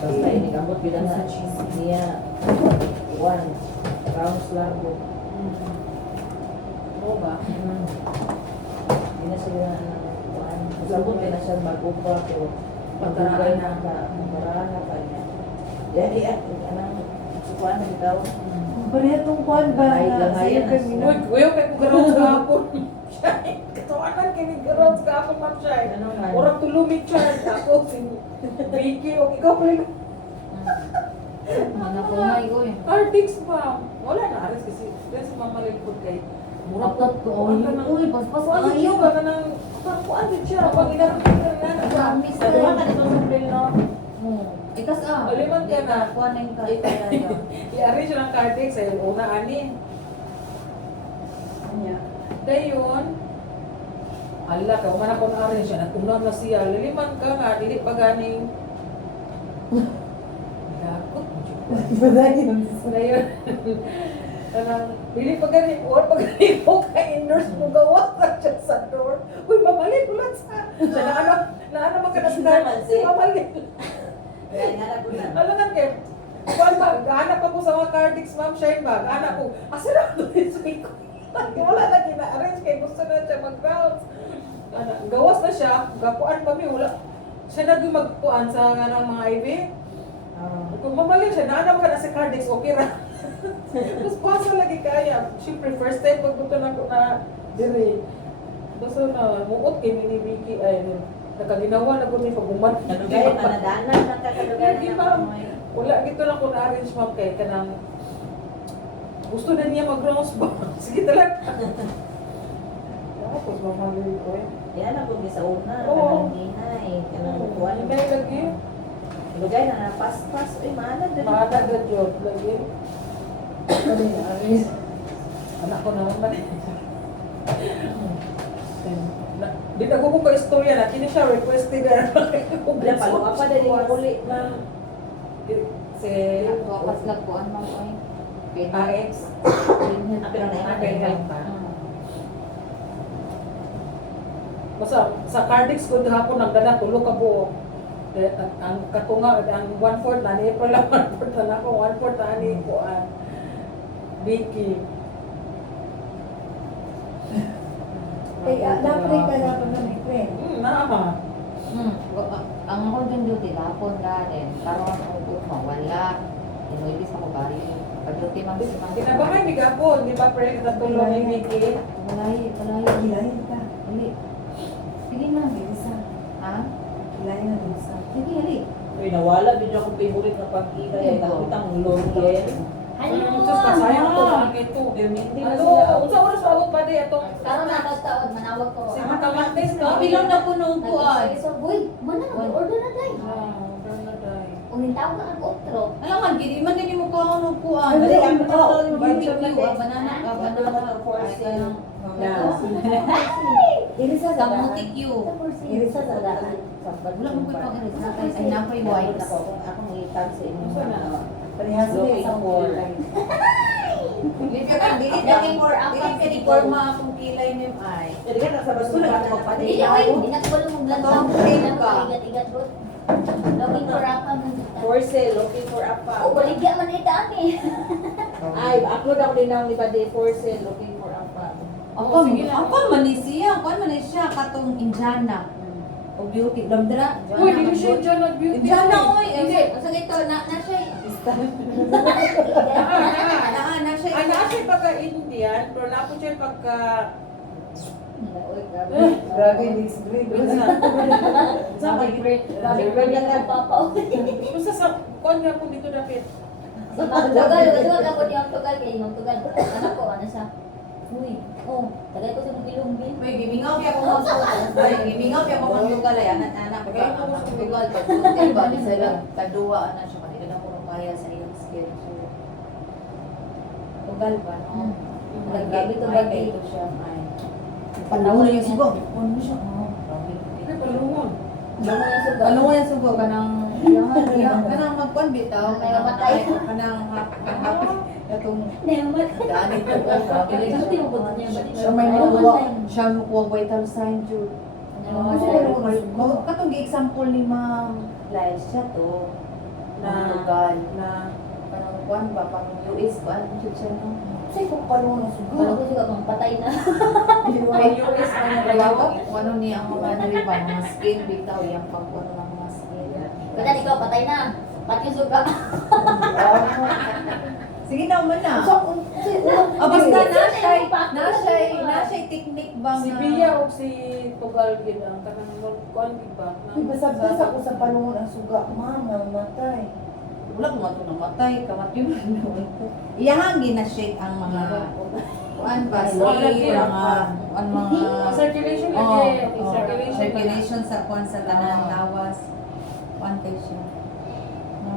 Basta inikamot kita na niya. One. Rounds largo. Oo ba? Hindi na sila one. Sabot na siya mag-upra pero Pagkaraan na. Pagkaraan na pa niya. Yan anang sukuan na bitaw. Pareha tong kuan ba? Ay, langayan na. Uy, kuya, kay kugarot sa hapon. Katawanan kay ni garot sa hapon, Ma'am Shai. Ano man? Orang tulumit siya. Ako, si Vicky, o ikaw pala. Mana ko na ikaw eh. Cardix ba? Wala na, aras kasi. Kaya si Mama Lipod kay Muratot ko. Uy, paspas Kuan ka siya yun. ba ka nang kuan din siya pag inarap ka na. Promise Sa duha ka dito sa April, no? Ikas ah. Aliman ka na. Kuanin ka. I-arrange siya ng Cardix sa una anin. Anya. Dayon, ala ka, umana ko na rin siya, natunam na siya, liliman ka nga, dili pa ganing. Lakot mo siya. Badagi ng Dayon, kanang, dili pa ganing, or pa ganing po kay nurse mo gawa ka siya sa door. Uy, mamalik ulat sa, siya na ano magkakastan, si mamalik. Alam nga kayo, kuwan ba, gaana pa po sa mga Cardix, Ma'am Shine ba, gaana po, asa na ito rin sa ko. Wala na gina-arrange kay gusto na siya mag-rounds. Gawas na siya, gapuan pa mi, wala. Siya na magpuan sa nga ng mga IV. Kung mamalik siya, naanam ka na sa Cardix, okay ra. Tapos pasa lagi kaya. Siyempre, first time pagbuto na ko na dire. Basta na, muot kay ni Vicky, ay, nakaginawa na ko ni paguman. Kadugay, panadanan na ka kadugay Lagi, na ma'am. ka. Wala, gito lang ko na-arrange, ma'am, kay kanang gusto na niya mag-rounds ba? Sige talaga. Tapos, mamali ko eh. Yan ako sa una, Oo. kanang hinay, kanang kuwan. Hindi lagi. Lugay na napas-pas. Uy, maanad din. Maada na job lagi. Ano na, aris. Anak ko naman ba? Di na ko ka istorya na, kini siya requested na. Wala pa, luwa pa din yung uli, ma'am. Si Wakas lang kuan mo ko eh. AX. Pero na Basta sa Cardix ko hapon nagdala tulo ka buo. Ang katunga ang 1/4 na ni pala 1/4 na ako 1/4 na ni ko Vicky. Ay, na-pray ka na pa na may friend. Naama. Ang ako din duty hapon din. Karon ako mawala. Inuibis ako bari. Pag-duty man si Ma'am. Kinabahay mi gapon, di ba pre katulong ni Vicky? Palay. Hilahin ka. Dili. Sige na. Bisa. Ha? Hilahin na bisa. Sige, hali. Uy, nawala, bigla akong favorite na pag-ika. Nakitang L'Oreal. Just kasayang to lang ito. Hindi na Ano, sila. unsa oras maabot pa di atong Karon na taon manawag ko. si Matamantes no? Bilang na puno ko ay. So, boy, mana order na dai. Unin tawag na ang otro. Alam man, gini man gini mo ko ano kuan. Dali, ang barbecue, banana ka, banana for sale. Irisa sa Kamutik you. Irisa sa daan. Wala mo ko pang iris na kay napoy white. Ako ngitag sa inyo. Parehas sa isang for. Looking for Dili ka di forma akong kilay ni ay. Jadi kan nasa basura na Hindi magpatid. na ay, hindi na ko lang Tawag ko kayo ka. Igat-igat bro. Looking for apa man. For sale, looking for apa. Oh, baligya man ita ani. Ay, upload ako din ng libade for sale, looking for apa. Ako man ni siya, ako man ni siya katong Indiana. O beauty, damdra. Uy, di siya dyan nag-beauty. Indiana oy, Hindi, sa ito na siya. na siya. Ano siya pagka-Indian, pero napo siya pagka... Grabe this grade. Sa mag-break. Mag-break lang na. Papa. Basta sa konya po dito dapat. Si Magtugal, wala ako di Magtugal kay Magtugal. Anak ko ano siya? Uy, oh, tagay ko sa Ilumbi. May gimingaw kaya ko mo. Ay, gimingaw kaya ko mo tugal ay anak-anak ko kaya ko mo tugal pag tugal ba ni sila kadua ana siya kanila na ko kaya sa iyang schedule. Tugal ba no? Grabe to ba ito siya ay. Panahon na yung sugo. Ano siya? Oh, grabe. Ay, palungon. Ano mo yung sugo kanang kanang magkuan bitaw May mamatay. kanang katong Nemat. daan ito grabe. Ito yung buto niya. Siya may nakuha, siya nakuha vital sign Jude. Katong gi-example ni Ma'am Liza to. tugal. na Parang kuan ba pang US kuan jud siya no. Kasi kung paano na Parang ko siya kung patay na. may US man yung Kalawa, trabaho. ano ni ang mga diri ba mga skin bitaw yang pagkuan ng mga skin. Kita ikaw patay na. Pati yung suga. Sige na man na. So, O basta Sige. na siya technique ba Si nga- Bia o si Tugal gid ang kanang kuan gid ba. Basa-basa ko sa panahon ang suga, ma'am, namatay. Wala ko nga ito namatay, kamatyo na naman ko. Iyahangin na shake ang mga kuan ba, Wala lagi. mga Circulation oh, lagi. oh, Circulation. circulation sa kuan sa tanang lawas. Kuan kay siya. No?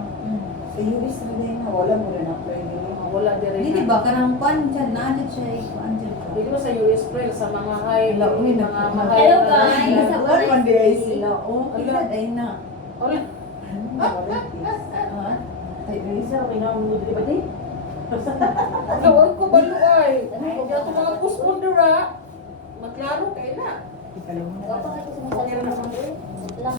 Sa US na din na, wala mo rin apply nila. Wala dire. Hindi ba karang kuan dyan na siya kuan dyan. Dito sa US pre sa mga high Wala, uy, mga nagkuhan. mga Hello, guys. Isa pa rin di ay sila. Oh, Wala. ay na. Wala. Ah, Ay, isa, kailangan mo dito ba di? Gawin ko baluay. Kaya ito mga puspondera, maklaro kayo na. Ikaw lang. Ikaw pa kayo sa mga salita.